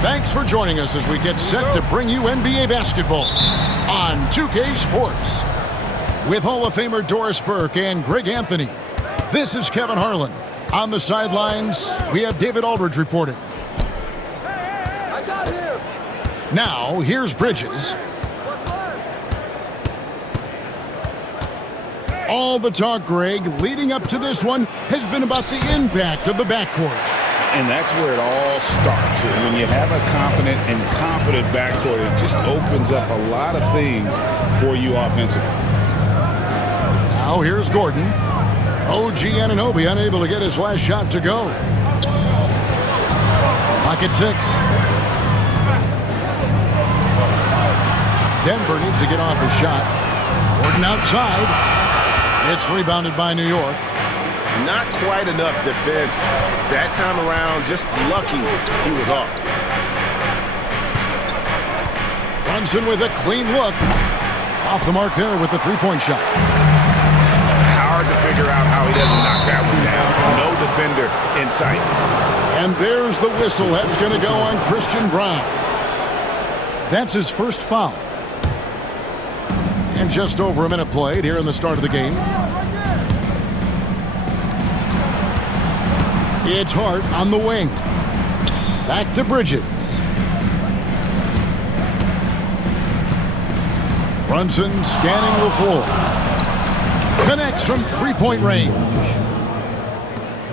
Thanks for joining us as we get set to bring you NBA basketball on 2K Sports. With Hall of Famer Doris Burke and Greg Anthony, this is Kevin Harlan. On the sidelines, we have David Aldridge reporting. I got him. Now, here's Bridges. All the talk, Greg, leading up to this one has been about the impact of the backcourt. And that's where it all starts. When you have a confident and competent backcourt, it just opens up a lot of things for you offensively. Now here's Gordon. OG Anunoby unable to get his last shot to go. Clock at 6. Denver needs to get off his shot. Gordon outside. It's rebounded by New York. Not quite enough defense. That time around, just lucky he was off. Brunson with a clean look. Off the mark there with the three-point shot. Hard to figure out how he doesn't knock that one down. No defender in sight. And there's the whistle. That's going to go on Christian Braun. That's his first foul. And just over a minute played here in the start of the game. It's Hart on the wing. Back to Bridges. Brunson scanning the floor. Connects from three-point range.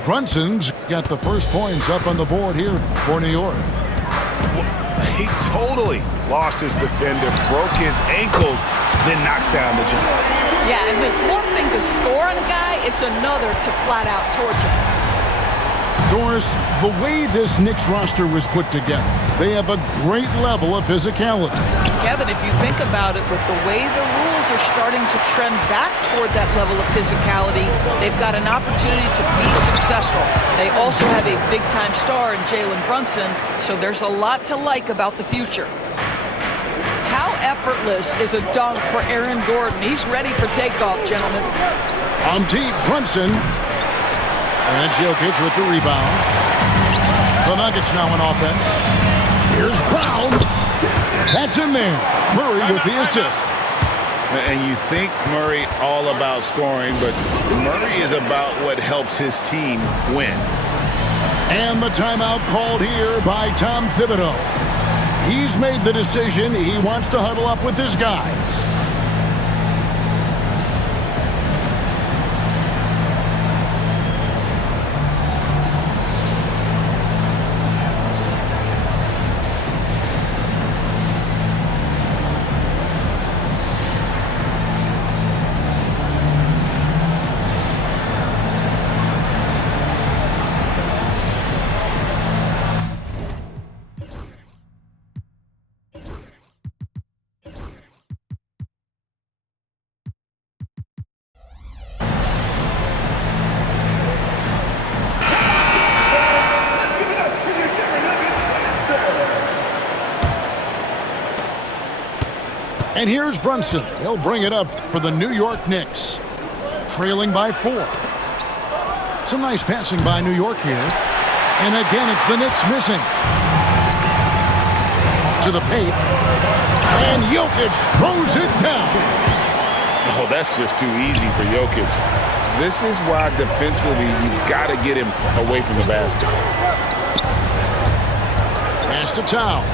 Brunson's got the first points up on the board here for New York. He totally lost his defender, broke his ankles, then knocks down the jump. Yeah, and it's one thing to score on a guy, it's another to flat-out torture. Doris, the way this Knicks roster was put together, they have a great level of physicality. Kevin, if you think about it, with the way the rules are starting to trend back toward that level of physicality, they've got an opportunity to be successful. They also have a big-time star in Jalen Brunson, so there's a lot to like about the future. How effortless is a dunk for Aaron Gordon? He's ready for takeoff, gentlemen. On deep, Brunson. And Jokic with the rebound. The Nuggets now in offense. Here's Brown. That's in there. Murray with the assist. And you think Murray all about scoring, but Murray is about what helps his team win. And the timeout called here by Tom Thibodeau. He's made the decision. He wants to huddle up with his guys. And here's Brunson. He'll bring it up for the New York Knicks. Trailing by 4. Some nice passing by New York here. And again, it's the Knicks missing. To the paint. And Jokic throws it down. Oh, that's just too easy for Jokic. This is why defensively you've got to get him away from the basket. Pass to Towns.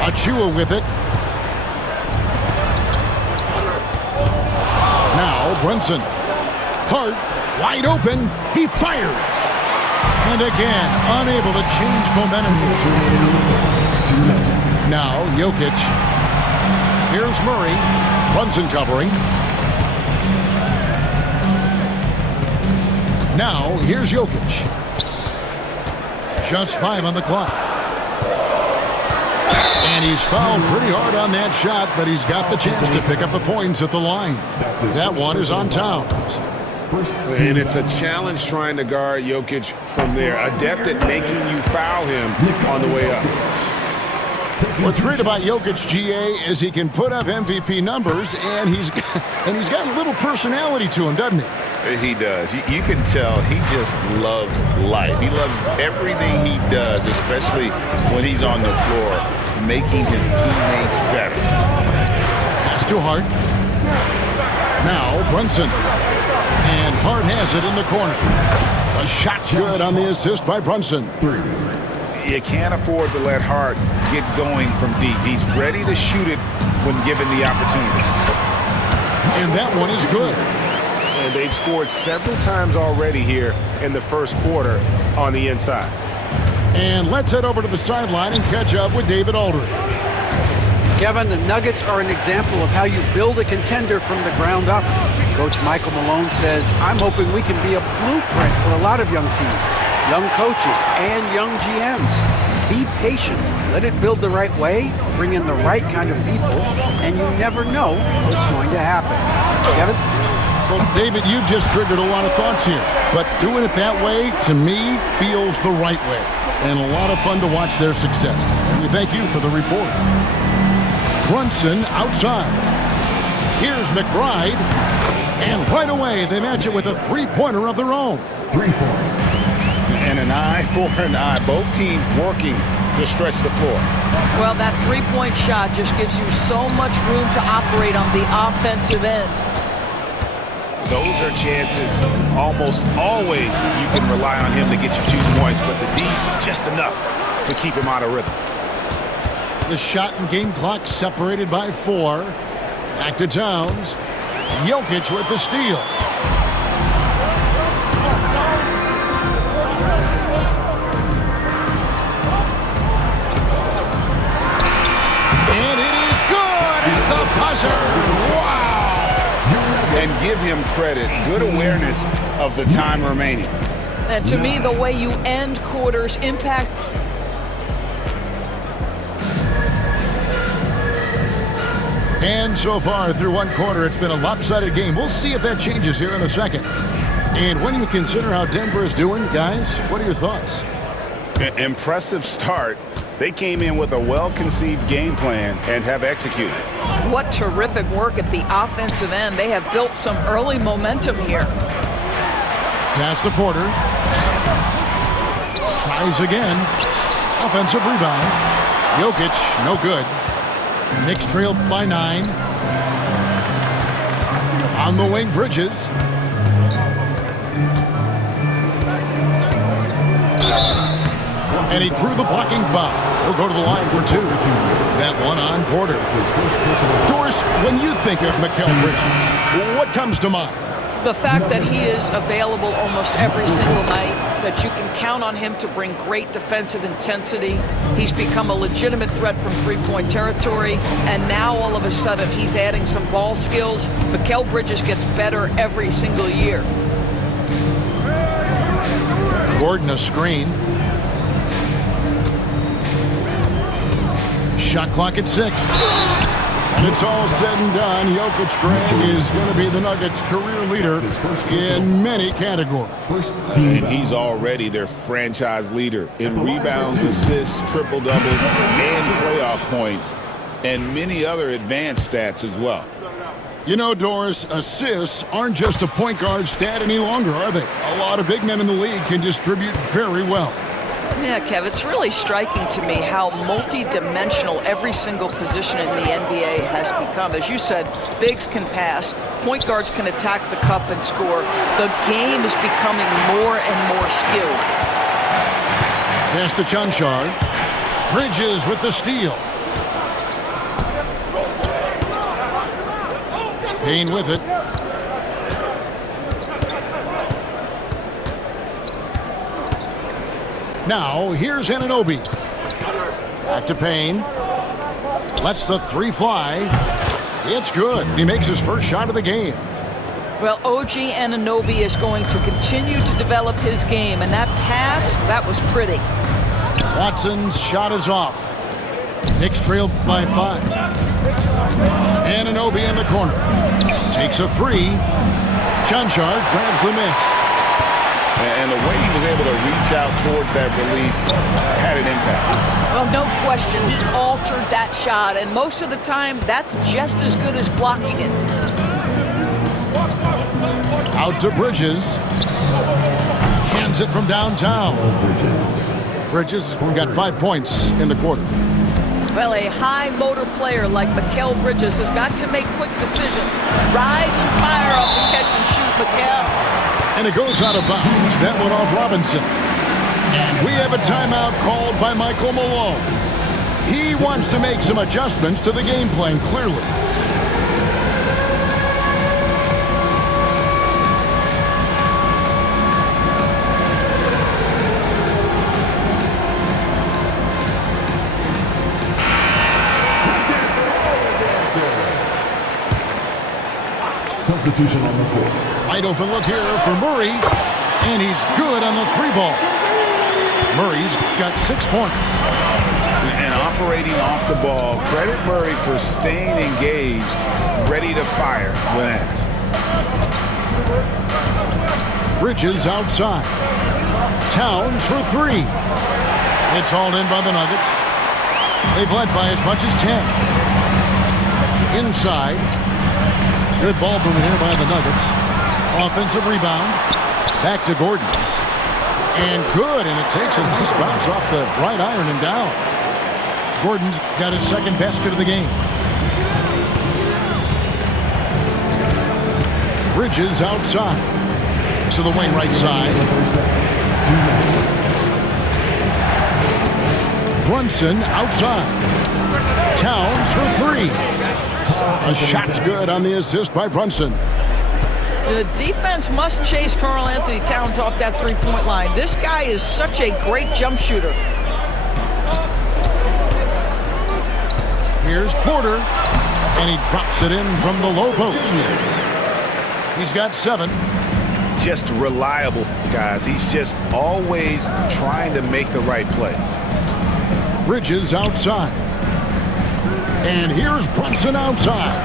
Achua with it. Now Brunson. Hart wide open. He fires. And again, unable to change momentum. Now Jokic. Here's Murray. Brunson covering. Now here's Jokic. Just 5 on the clock. And he's fouled pretty hard on that shot, but he's got the chance to pick up the points at the line. That one is on Towns. And it's a challenge trying to guard Jokic from there. Adept at making you foul him on the way up. What's great about Jokic, GA, is he can put up MVP numbers, and he's got a little personality to him, doesn't he? He does. You can tell he just loves life. He loves everything he does, especially when he's on the floor, making his teammates better. Pass to Hart. Now Brunson. And Hart has it in the corner. A shot's good on the assist by Brunson. You can't afford to let Hart get going from deep. He's ready to shoot it when given the opportunity. And that one is good. And they've scored several times already here in the first quarter on the inside. And let's head over to the sideline and catch up with David Aldridge. Kevin, the Nuggets are an example of how you build a contender from the ground up. Coach Michael Malone says, I'm hoping we can be a blueprint for a lot of young teams, young coaches, and young GMs. Be patient. Let it build the right way, bring in the right kind of people, and you never know what's going to happen. Kevin? Well, David, you've just triggered a lot of thoughts here. But doing it that way, to me, feels the right way. And a lot of fun to watch their success. And we thank you for the report. Brunson outside. Here's McBride. And right away, they match it with a three-pointer of their own. 3 points. And an eye for an eye. Both teams working to stretch the floor. Well, that three-point shot just gives you so much room to operate on the offensive end. Those are chances almost always you can rely on him to get you 2 points, but the D, just enough to keep him out of rhythm. The shot and game clock separated by 4. Back to Towns. Jokic with the steal. And it is good at the buzzer. Wow! And give him credit. Good awareness of the time remaining. And to me, the way you end quarters impact. And so far through one quarter, it's been a lopsided game. We'll see if that changes here in a second. And when you consider how Denver is doing, guys, what are your thoughts? Impressive start. They came in with a well-conceived game plan and have executed. What terrific work at the offensive end. They have built some early momentum here. Pass to Porter. Tries again. Offensive rebound. Jokic, no good. Knicks trail by 9. On the wing, Bridges. And he drew the blocking foul. He'll go to the line for 2. That one on Porter. Doris, when you think of Mikal Bridges, what comes to mind? The fact that he is available almost every single night, that you can count on him to bring great defensive intensity. He's become a legitimate threat from three-point territory, and now all of a sudden he's adding some ball skills. Mikal Bridges gets better every single year. Gordon a screen. Shot clock at 6. When it's all said and done, Jokic, Greg, is going to be the Nuggets' career leader in many categories. And he's already their franchise leader in rebounds, assists, triple-doubles, and playoff points, and many other advanced stats as well. You know, Doris, assists aren't just a point guard stat any longer, are they? A lot of big men in the league can distribute very well. Yeah, Kev, it's really striking to me how multi-dimensional every single position in the NBA has become. As you said, bigs can pass, point guards can attack the cup and score. The game is becoming more and more skilled. Pass to Chanchar. Bridges with the steal. Payne with it. Now, here's Anunoby. Back to Payne. Lets the 3 fly. It's good. He makes his first shot of the game. Well, OG Anunoby is going to continue to develop his game, and that pass, that was pretty. Watson's shot is off. Knicks trail by 5. Anunoby in the corner. Takes a 3. Chanchar grabs the miss. And the way he was able to reach out towards that release had an impact. Well, no question, he altered that shot, and most of the time, that's just as good as blocking it. Out to Bridges. Cans it from downtown. Bridges got 5 points in the quarter. Well, a high-motor player like Mikal Bridges has got to make quick decisions. Rise and fire off the catch and shoot, Mikal. And it goes out of bounds. That one off Robinson. And we have a timeout called by Michael Malone. He wants to make some adjustments to the game plan, clearly. Substitution on the court. Wide open look here for Murray. And he's good on the 3-ball. Murray's got 6 points. And operating off the ball, credit Murray for staying engaged, ready to fire when asked. Bridges outside. Towns for 3. It's hauled in by the Nuggets. They've led by as much as 10. Inside. Good ball movement here by the Nuggets. Offensive rebound. Back to Gordon. And good, and it takes a nice bounce off the right iron and down. Gordon's got his second basket of the game. Bridges outside. To the wing right side. Brunson outside. Towns for 3. A shot's good on the assist by Brunson. The defense must chase Karl Anthony Towns off that three-point line. This guy is such a great jump shooter. Here's Porter, and he drops it in from the low post. He's got 7. Just reliable, guys. He's just always trying to make the right play. Bridges outside. And here's Brunson outside.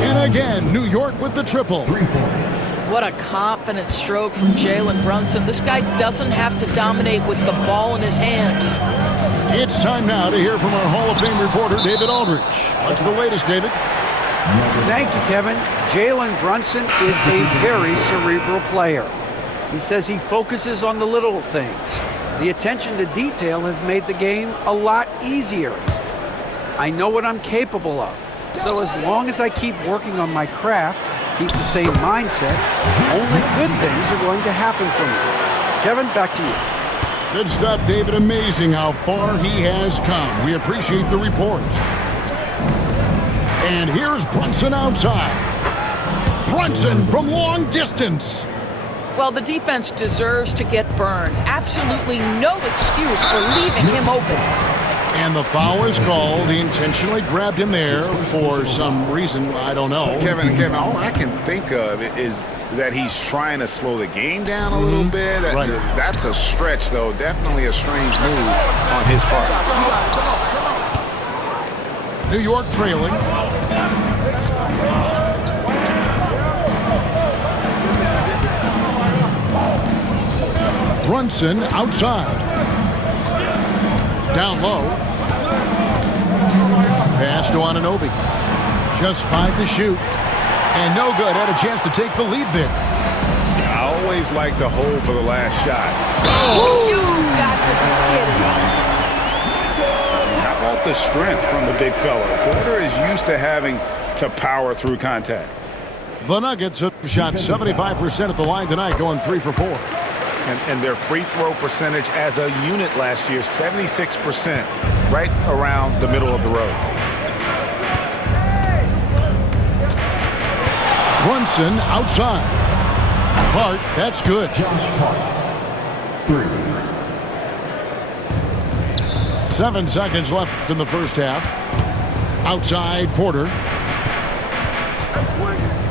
And again, New York with the triple. 3 points. What a confident stroke from Jalen Brunson. This guy doesn't have to dominate with the ball in his hands. It's time now to hear from our Hall of Fame reporter, David Aldridge. What's the latest, David? Thank you, Kevin. Jalen Brunson is a very cerebral player. He says he focuses on the little things. The attention to detail has made the game a lot easier. I know what I'm capable of. So as long as I keep working on my craft, keep the same mindset, only good things are going to happen for me. Kevin, back to you. Good stuff, David. Amazing how far he has come. We appreciate the report. And here's Brunson outside. Brunson from long distance. Well, the defense deserves to get burned. Absolutely no excuse for leaving him open. And the foul is called. He intentionally grabbed him there for some reason. I don't know. Kevin, all I can think of is that he's trying to slow the game down a little bit. Right. That's a stretch, though. Definitely a strange move on his part. New York trailing. Brunson outside. Down low. Pass to Anunoby. Just 5 to shoot. And no good. Had a chance to take the lead there. I always like to hold for the last shot. Oh, you got to be kidding. How about the strength from the big fella? Porter is used to having to power through contact. The Nuggets have shot 75% at the line tonight, going 3 for 4. And their free throw percentage as a unit last year, 76%, right around the middle of the road. Brunson outside. Hart, that's good. Josh Hart. 3. 7 seconds left in the first half. Outside Porter.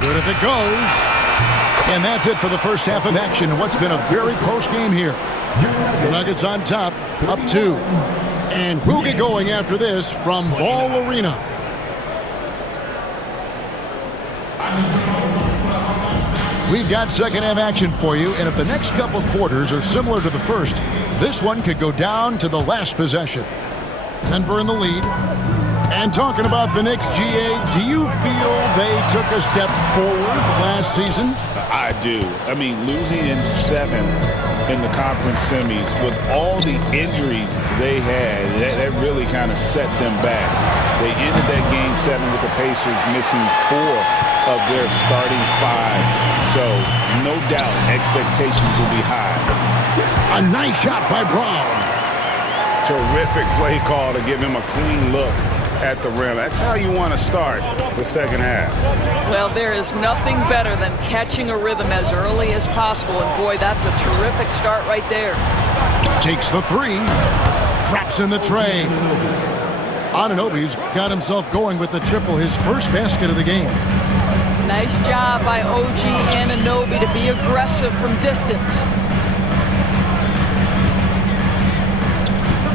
Good if it goes. And that's it for the first half of action. What's been a very close game here. The Nuggets on top, up 2. And we'll get going after this from Ball Arena. We've got second half action for you, and if the next couple quarters are similar to the first, this one could go down to the last possession. Denver in the lead. And talking about the Knicks, GA, do you feel they took a step forward last season? I do. I mean, losing in 7 in the conference semis with all the injuries they had, that really kind of set them back. They ended that game 7 with the Pacers missing 4 of their starting 5. So, no doubt, expectations will be high. A nice shot by Brown. Terrific play call to give him a clean look at the rim. That's how you want to start the second half. Well, there is nothing better than catching a rhythm as early as possible, and boy, that's a terrific start right there. Takes the 3, drops in the tray. Anunoby's got himself going with the triple, his first basket of the game. Nice job by OG Anunoby to be aggressive from distance.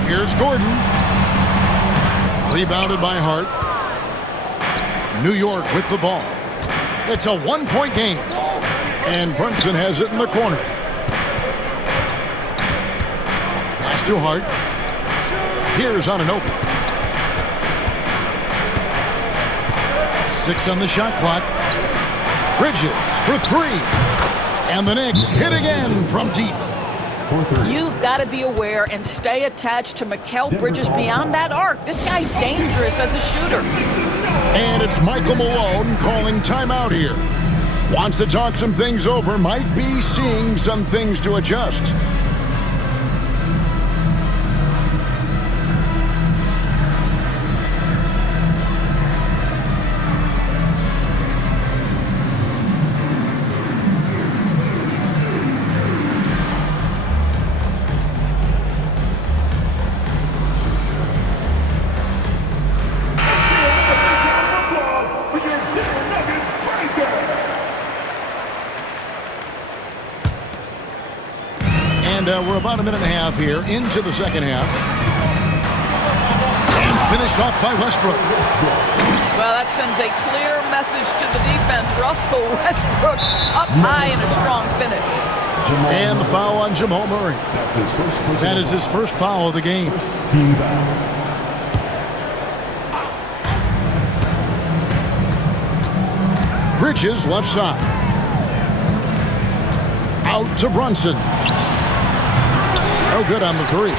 Here's Gordon. Rebounded by Hart. New York with the ball. It's a 1-point game. And Brunson has it in the corner. Pass to Hart. Here's Anunoby. 6 on the shot clock. Bridges for 3. And the Knicks hit again from deep. You've got to be aware and stay attached to Mikal Bridges beyond that arc. This guy's dangerous as a shooter. And it's Michael Malone calling timeout here. Wants to talk some things over, might be seeing some things to adjust. We're about a minute and a half here into the second half. And finished off by Westbrook. Well, that sends a clear message to the defense. Russell Westbrook up high in a strong finish. And the foul on Jamal Murray. That is his first foul of the game. Bridges left side. Out to Brunson. No good on the 3.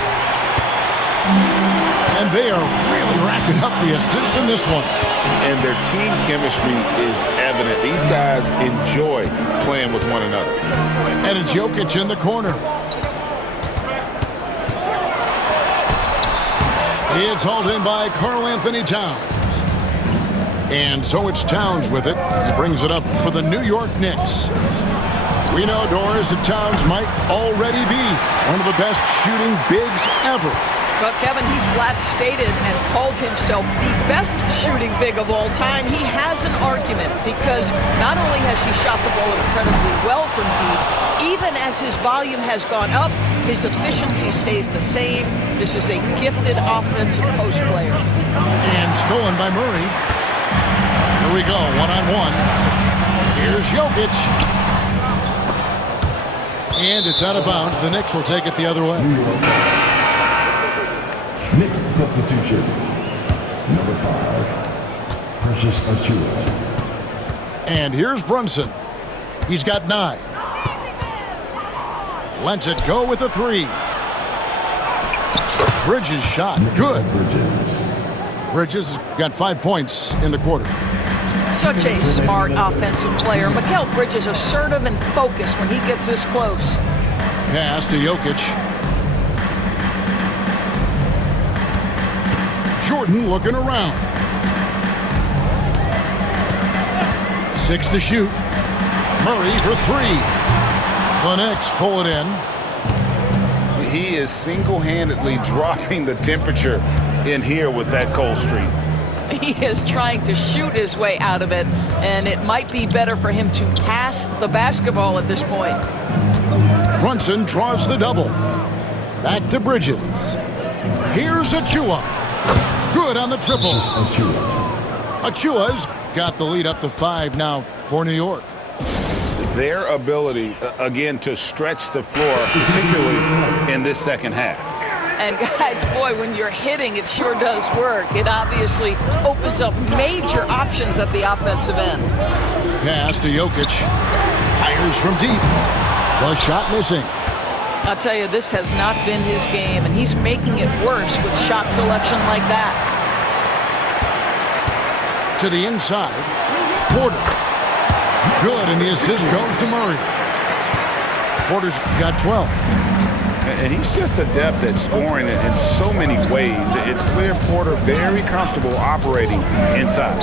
And they are really racking up the assists in this one. And their team chemistry is evident. These guys enjoy playing with one another. And it's Jokic in the corner. It's hauled in by Karl-Anthony Towns. And so it's Towns with it. He brings it up for the New York Knicks. We know, Doris, that Towns might already be one of the best shooting bigs ever. But Kevin, he flat stated and called himself the best shooting big of all time. He has an argument because not only has he shot the ball incredibly well from deep, even as his volume has gone up, his efficiency stays the same. This is a gifted offensive post player. And stolen by Murray. Here we go, one-on-one. Here's Jokic. And it's out of bounds. The Knicks will take it the other way. Knicks substitution. Number 5, Precious Achiuwa. And here's Brunson. He's got 9. Lets it go with a 3. Bridges shot. Good. Bridges got 5 points in the quarter. Such a smart offensive player. Mikal Bridges assertive and focused when he gets this close. Pass to Jokic. Jordan looking around. 6 to shoot. Murray for 3. The Knicks pull it in. He is single-handedly dropping the temperature in here with that cold streak. He is trying to shoot his way out of it, and it might be better for him to pass the basketball at this point. Brunson draws the double. Back to Bridges. Here's Achiuwa. Good on the triple. Achiuwa's got the lead up to 5 now for New York. their ability, again, to stretch the floor, particularly in this second half. And guys, boy, when you're hitting, it sure does work. It obviously opens up major options at the offensive end. Pass to Jokic. Fires from deep. The shot missing. I'll tell you, this has not been his game, and he's making it worse with shot selection like that. To the inside. Porter. Good, and the assist goes to Murray. Porter's got 12. And he's just adept at scoring in so many ways. It's clear Porter very comfortable operating inside.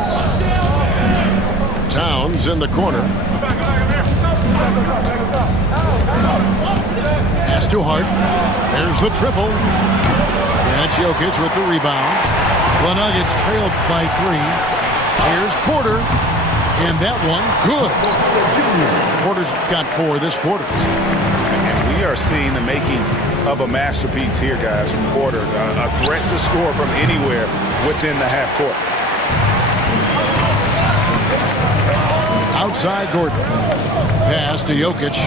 Towns in the corner. Pass to Hart. There's the triple. That's Jokic with the rebound. The Nuggets trailed by 3. Here's Porter. And that one, good. Porter's got 4 this quarter. And we are seeing the makings of a masterpiece here, guys, from Porter. A threat to score from anywhere within the half court. Outside Gordon. Pass to Jokic.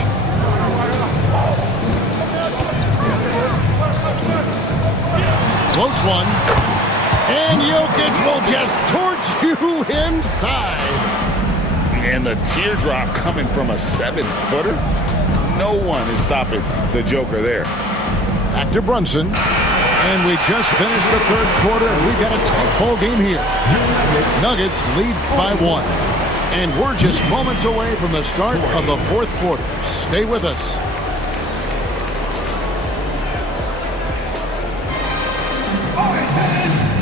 Floats one. And Jokic will just torch you inside. And the teardrop coming from a 7-footer. No one is stopping the Joker there. Back to Brunson. And we just finished the third quarter, and we've got a tight ball game here. Nuggets lead by 1. And we're just moments away from the start of the fourth quarter. Stay with us.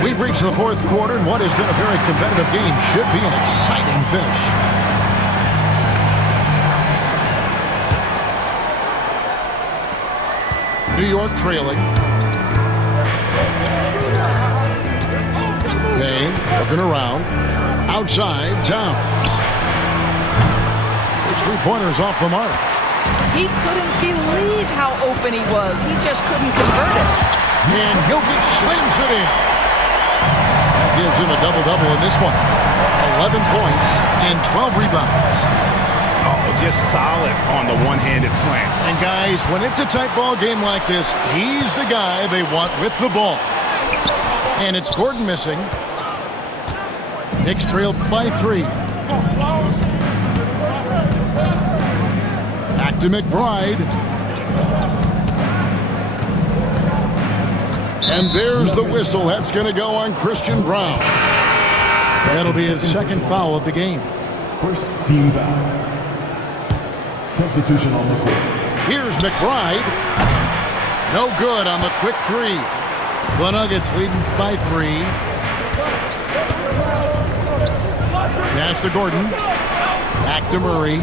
We've reached the fourth quarter, and what has been a very competitive game should be an exciting finish. New York trailing. Payne looking around. Outside, Towns. His three-pointer's off the mark. He couldn't believe how open he was. He just couldn't convert it. And Jokic slams it in. That gives him a double-double in this one. 11 points and 12 rebounds. Oh, just solid on the one-handed slam. And guys, when it's a tight ball game like this, he's the guy they want with the ball. And it's Gordon missing. Knicks trail by 3. Back to McBride. And there's the whistle. That's going to go on Christian Braun. That'll be his second foul of the game. First team foul. Substitution on the court. Here's McBride. No good on the quick 3. The Nuggets leading by 3. Pass to Gordon. Back to Murray.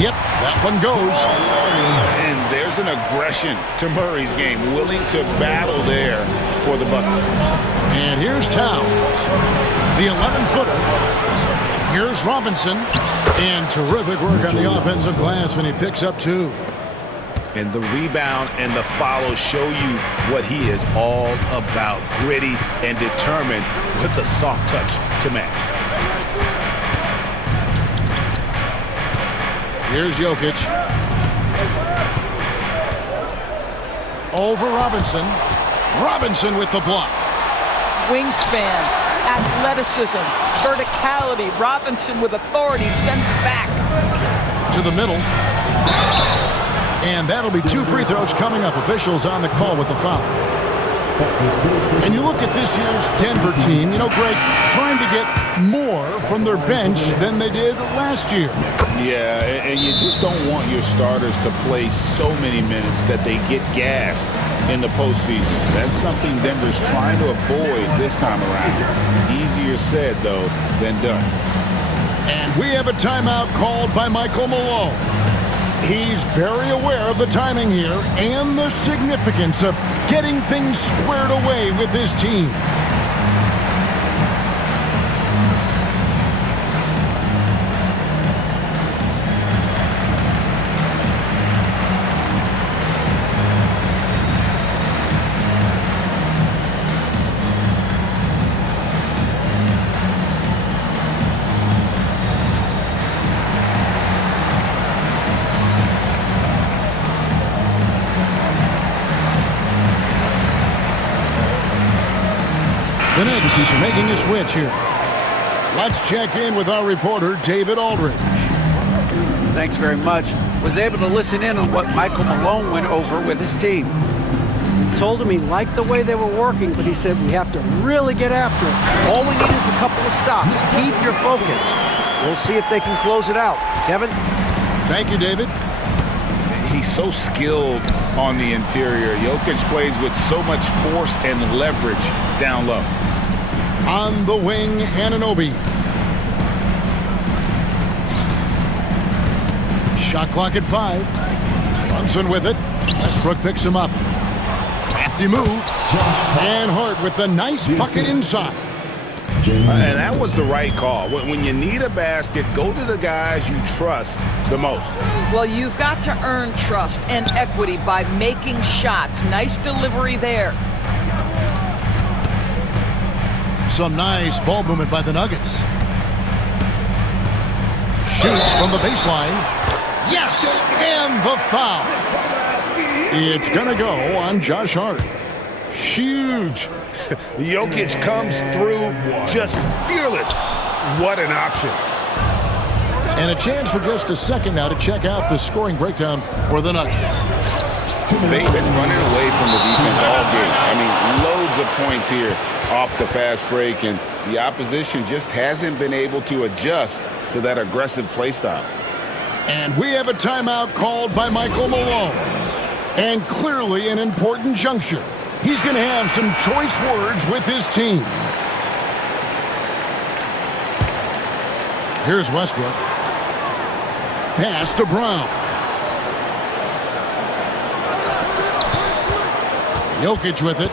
Yep, that one goes. And there's an aggression to Murray's game, willing to battle there for the bucket. And here's Towns. The 11-footer. Here's Robinson. And terrific work on the offensive glass, and he picks up 2. And the rebound and the follow show you what he is all about. Gritty and determined with a soft touch to match. Here's Jokic. Over Robinson. Robinson with the block. Wingspan, athleticism, verticality. Robinson with authority sends it back. To the middle. And that'll be 2 free throws coming up. Officials on the call with the foul. And you look at this year's Denver team, you know, Greg, trying to get more from their bench than they did last year. Yeah, and you just don't want your starters to play so many minutes that they get gassed in the postseason. That's something Denver's trying to avoid this time around. Easier said, though, than done. And we have a timeout called by Michael Malone. He's very aware of the timing here and the significance of getting things squared away with his team. The Knicks making a switch here. Let's check in with our reporter, David Aldridge. Thanks very much. Was able to listen in on what Michael Malone went over with his team. Told him he liked the way they were working, but he said we have to really get after it. All we need is a couple of stops. Keep your focus. We'll see if they can close it out. Kevin? Thank you, David. He's so skilled on the interior. Jokic plays with so much force and leverage down low. On the wing, Anunoby. Shot clock at 5. Brunson with it. Westbrook picks him up. Crafty move. And Hart with the nice bucket inside. And that was the right call. When you need a basket, go to the guys you trust the most. Well, you've got to earn trust and equity by making shots. Nice delivery there. Some nice ball movement by the Nuggets. Shoots from the baseline. Yes! And the foul. It's going to go on Josh Hart. Huge. Jokic comes through just fearless. What an option. And a chance for just a second now to check out the scoring breakdown for the Nuggets. They've been running away from the defense all game. I mean, loads of points here off the fast break, and the opposition just hasn't been able to adjust to that aggressive play style. And we have a timeout called by Michael Malone. And clearly an important juncture. He's going to have some choice words with his team. Here's Westbrook. Pass to Brown. Jokic with it.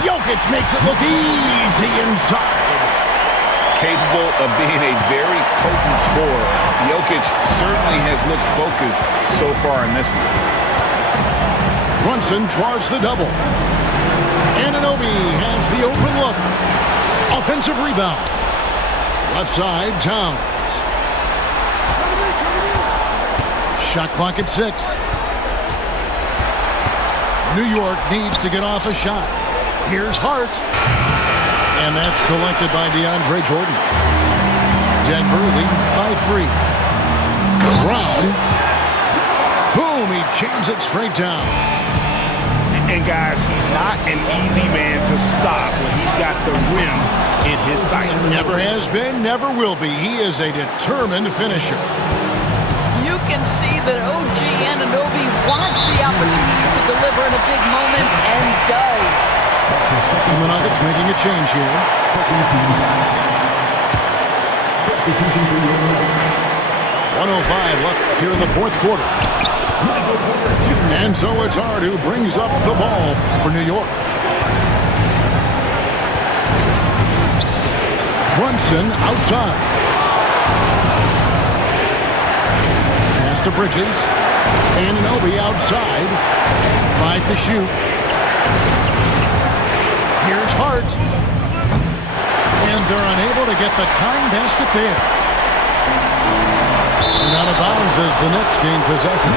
Jokic makes it look easy inside. Capable of being a very potent scorer, Jokic certainly has looked focused so far in this one. Brunson tries the double. Anunoby has the open look. Offensive rebound. Left side, Towns. Shot clock at 6. New York needs to get off a shot. Here's Hart. And that's collected by DeAndre Jordan. Denver leading by 3. Brown. Boom, he jams it straight down. And guys, he's not an easy man to stop when he's got the rim in his sights. Never has been, never will be. He is a determined finisher. You can see that OG Anunoby wants the opportunity to deliver in a big moment and does. And the Nuggets making a change here. 105 left here in the fourth quarter. And so it's Hart who brings up the ball for New York. Brunson outside. Pass to Bridges. Anunoby outside. 5 to shoot. Here's Hart. And they're unable to get the tying basket there. And out of bounds as the Knicks gain possession.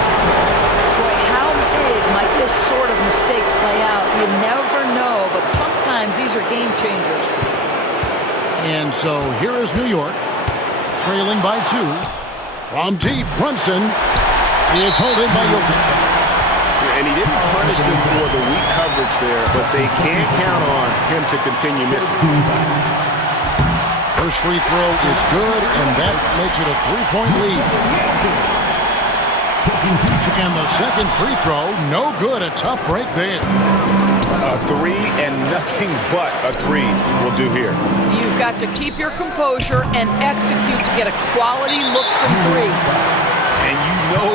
Boy, how big might this sort of mistake play out? You never know, but sometimes these are game changers. And so here is New York, trailing by 2. From deep, Brunson. It's held in by Jokic. And he didn't punish them for the weak coverage there, but they can't count on him to continue missing. First free throw is good, and that makes it a 3-point lead. And the second free throw, no good. A tough break there. A 3 and nothing but a 3 will do here. You've got to keep your composure and execute to get a quality look from 3. And you know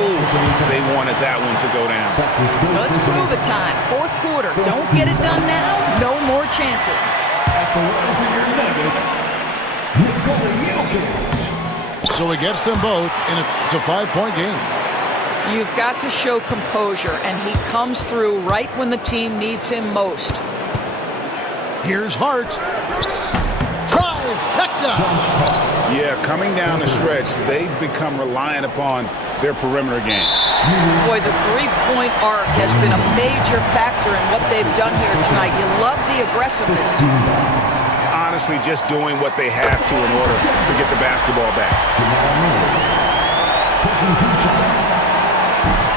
they wanted that one to go down. Let's prove it time. Fourth quarter. Don't get it done now. No more chances. So he gets them both, and it's a 5-point game. You've got to show composure, and he comes through right when the team needs him most. Here's Hart. Trifecta. Yeah, coming down the stretch, they've become reliant upon their perimeter game. Boy, the three-point arc has been a major factor in what they've done here tonight. You love the aggressiveness. Honestly, just doing what they have to in order to get the basketball back.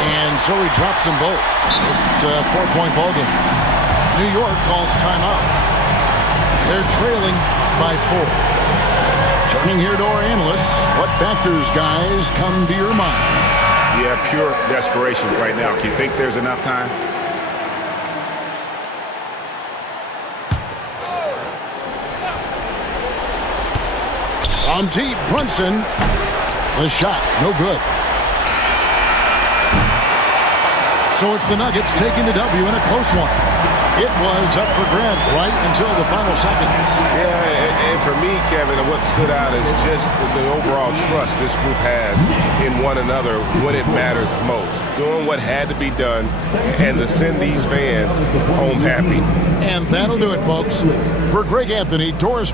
And so he drops them both. It's a 4-point ball game. New York calls timeout. They're trailing by 4. Turning here to our analysts, what factors, guys, come to your mind? Yeah, pure desperation right now. Do you think there's enough time? On deep, Brunson. The shot, no good. So it's the Nuggets taking the W in a close one. It was up for grabs right until the final seconds. Yeah, and for me, Kevin, what stood out is just the overall trust this group has in one another when it mattered most. Doing what had to be done and to send these fans home happy. And that'll do it, folks. For Greg Anthony, Doris